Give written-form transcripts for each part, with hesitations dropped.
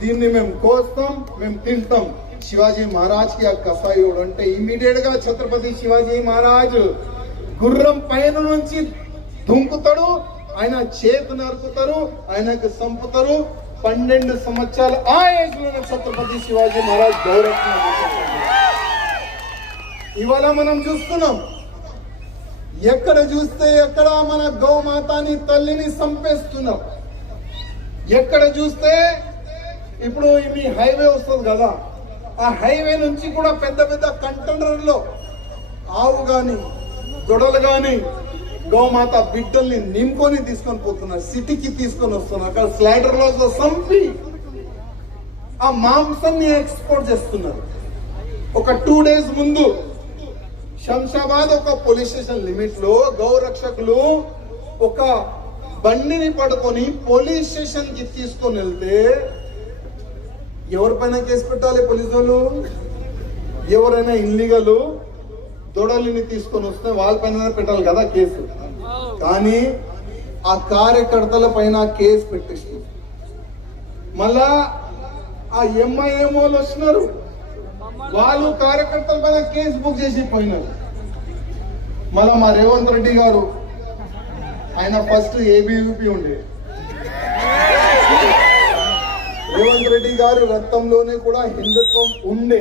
దీన్ని మేము కోస్తాం, మేము తింటాం. శివాజీ మహారాజ్ కి ఆ కసాయుడు అంటే ఇమ్మీడియట్ గా ఛత్రపతి శివాజీ మహారాజ్ గుర్రం పైన నుంచి దుంకుతాడు, ఆయన చేతి నరుకుతారు, ఆయనకు సంపుతారు. 12 సంవత్సరాలు ఆ ఏజ్ లోనే ఛత్రపతి శివాజీ మహారాజ్ గౌరవం. ఇవాళ మనం చూస్తున్నాం, ఎక్కడ చూస్తే ఎక్కడ మన గౌమాతాని తల్లిని సంపేస్తున్నాం. ఎక్కడ చూస్తే ఇప్పుడు మీ హైవే వస్తుంది కదా, ఆ హైవే నుంచి కూడా పెద్ద పెద్ద కంటైనర్లో ఆవు గాని దొడలు గాని గోమాత బిడ్డల్ని నింపుకొని తీసుకొని పోతున్నారు, సిటీకి తీసుకొని వస్తున్నారు. అక్కడ స్లైడర్ లో సంపి ఆ మాంసాన్ని ఎక్స్పోర్ట్ చేస్తున్నారు. ఒక 2 days ముందు శంషాబాద్ ఒక పోలీస్ స్టేషన్ లిమిట్ లో గౌరక్షకులు ఒక బండిని పడుకొని పోలీస్ స్టేషన్ కి తీసుకొని వెళ్తే ఎవరిపైన కేసు పెట్టాలి పోలీసు వాళ్ళు? ఎవరైనా ఇల్లీగల్ దొడలిని తీసుకొని వస్తే వాళ్ళపైన పెట్టాలి కదా కేసు. కానీ ఆ కార్యకర్తల పైన కేసు పెట్టేసి మళ్ళా ఆ ఎంఐఎం వాళ్ళు వస్తున్నారు, వాళ్ళు కార్యకర్తల పైన కేసు బుక్ చేసి పోయినారు. మళ్ళా మా రేవంత్ రెడ్డి గారు ఆయన ఫస్ట్ ఏబీవీపీ ఉండే, రేవంత్ రెడ్డి గారు రక్తంలోనే కూడా హిందుత్వం ఉండే,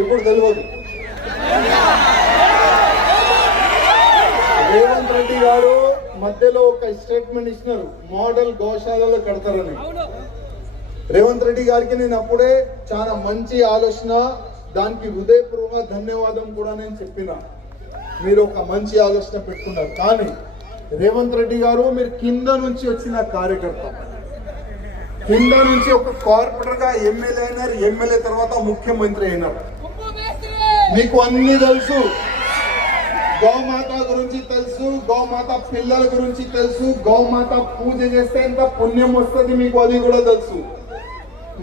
ఇప్పుడు తెలియదు. రేవంత్ రెడ్డి గారు మధ్యలో ఒక స్టేట్మెంట్ ఇచ్చినారు, మోడల్ గోశాలలో కడతారని. రేవంత్ రెడ్డి గారికి నేను అప్పుడే చాలా మంచి ఆలోచన, దానికి హృదయపూర్వక ధన్యవాదం కూడా నేను చెప్పిన. మీరు ఒక మంచి ఆలోచన పెట్టుకున్నారు. కానీ రేవంత్ రెడ్డి గారు మీరు కింద నుంచి వచ్చిన కార్యకర్త, కింద నుంచి ఒక కార్పొరేటర్ గా ఎమ్మెల్యే అయినారు, ఎమ్మెల్యే తర్వాత ముఖ్యమంత్రి అయినారు. మీకు అన్ని తెలుసు, గౌమాత గురించి తెలుసు, గౌమాత పిల్లల గురించి తెలుసు, గౌమాత పూజ చేస్తే ఎంత పుణ్యం వస్తుంది మీకు అది కూడా తెలుసు.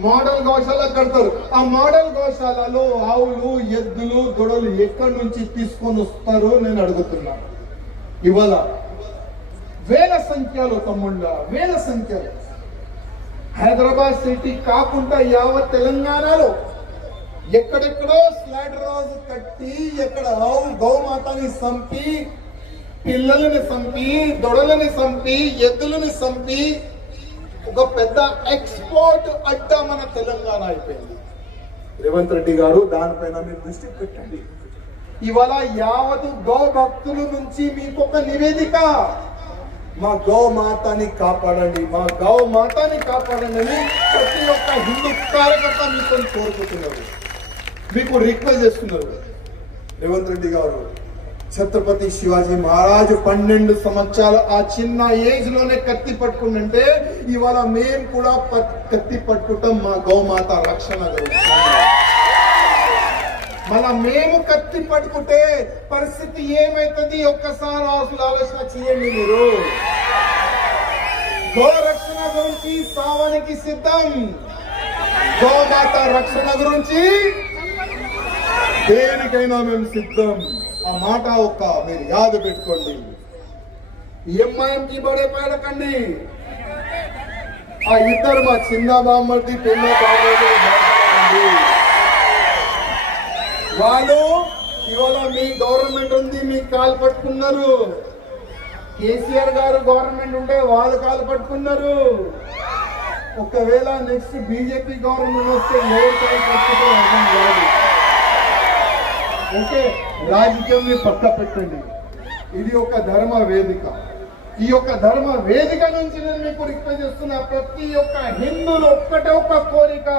మోడల్ గోశాల కడతారు, ఆ మోడల్ గోశాలలో ఆవులు ఎద్దులు దొడలు ఎక్కడి నుంచి తీసుకొని వస్తారు నేను అడుగుతున్నా. ఇవాళ వేల సంఖ్యలో తమ్ముళ్ళ, వేల సంఖ్యలో హైదరాబాద్ సిటీ కాకుండా యావత్ తెలంగాణలో ఎక్కడెక్కడో స్లైడర్ హౌస్ కట్టి ఎక్కడ గౌమాతని సంపి, పిల్లలని సంపి, దొడలని సంపి, ఎద్దులని సంపి ఒక పెద్ద ఎక్స్పోర్ట్ అడ్డా మన తెలంగాణ అయిపోయింది. రేవంత్ రెడ్డి గారు దానిపైన మీరు దృష్టి పెట్టండి. ఇవాళ యావత్ గౌ భక్తుల నుంచి మీకు ఒక నివేదిక, మా గౌమాతని కాపాడండి, మా గౌమాతని కాపాడండి అని ప్రతి ఒక్క హిందూ కార్యకర్త మీకు కోరుకుంటున్నారు, మీకు రిక్వెస్ట్ చేస్తున్నారు. రేవంత్ రెడ్డి గారు ఛత్రపతి శివాజీ మహారాజ్ 12 సంవత్సరాలు ఆ చిన్న ఏజ్ లోనే కత్తి పట్టుకుంటే ఇవాళ మేము కూడా కత్తి పట్టుకుంటాం మా గౌమాత రక్షణ గురించి. మళ్ళా మేము కత్తి పట్టుకుంటే పరిస్థితి ఏమైతుంది ఒక్కసారి ఆలోచన చేయండి. మీరు గో రక్షణ గురించి సావానికి సిద్ధం, గోమాత రక్షణ గురించి దేనికైనా మేము సిద్ధం. ఆ మాట ఒక్క మీరు యాద పెట్టుకోండి. ఎంఐఎంకి బడే పడకండి. ఆ ఇద్దరు మా చిన్న బామ్మర్ది పెద్ద బాబు వాళ్ళు ఇవాళ మీ గవర్నమెంట్ ఉంది, మీకు కాలు పట్టుకున్నారు. కేసీఆర్ గారు గవర్నమెంట్ ఉంటే వాళ్ళు కాలు పట్టుకున్నారు. ఒకవేళ నెక్స్ట్ బీజేపీ గవర్నమెంట్ వస్తే ఎవరు కాలు పట్టుకుంటారో అర్థం కాదు. ఓకే, రాజకీయం పక్క పెట్టండి. ఇది ఒక ధర్మ వేదిక. ఈ యొక్క ధర్మ వేదిక నుంచి నేను మీకు రిక్వెస్ట్ చేస్తున్నా, ప్రతి ఒక్క హిందువులు ఒక్కటే ఒక్క కోరిక,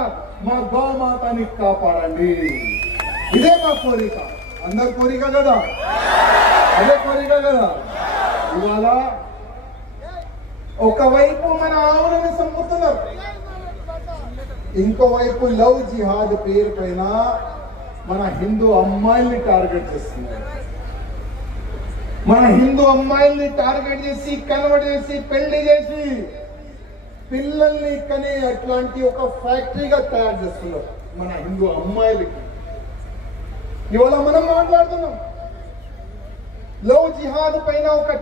మా గోమాతని కాపాడండి. ఇదే మా కోరిక, అందరి కోరిక కదా, అదే కోరిక కదా. ఇవాళ ఒకవైపు మన ఆవులను చంపుతున్నారు, ఇంకోవైపు లవ్ జిహాద్ పేరు పైన మన హిందూ అమ్మాయిల్ని టార్గెట్ చేస్తున్నారు. మన హిందూ అమ్మాయిల్ని టార్గెట్ చేసి కన్వర్ట్ చేసి పెళ్లి చేసి పిల్లల్ని కని అట్లాంటి ఒక ఫ్యాక్టరీగా తయారు చేస్తున్నారు మన హిందూ అమ్మాయిలకి. ఇవాళ మనం మాట్లాడుతున్నాం లవ్ జిహాద్ పైన ఒక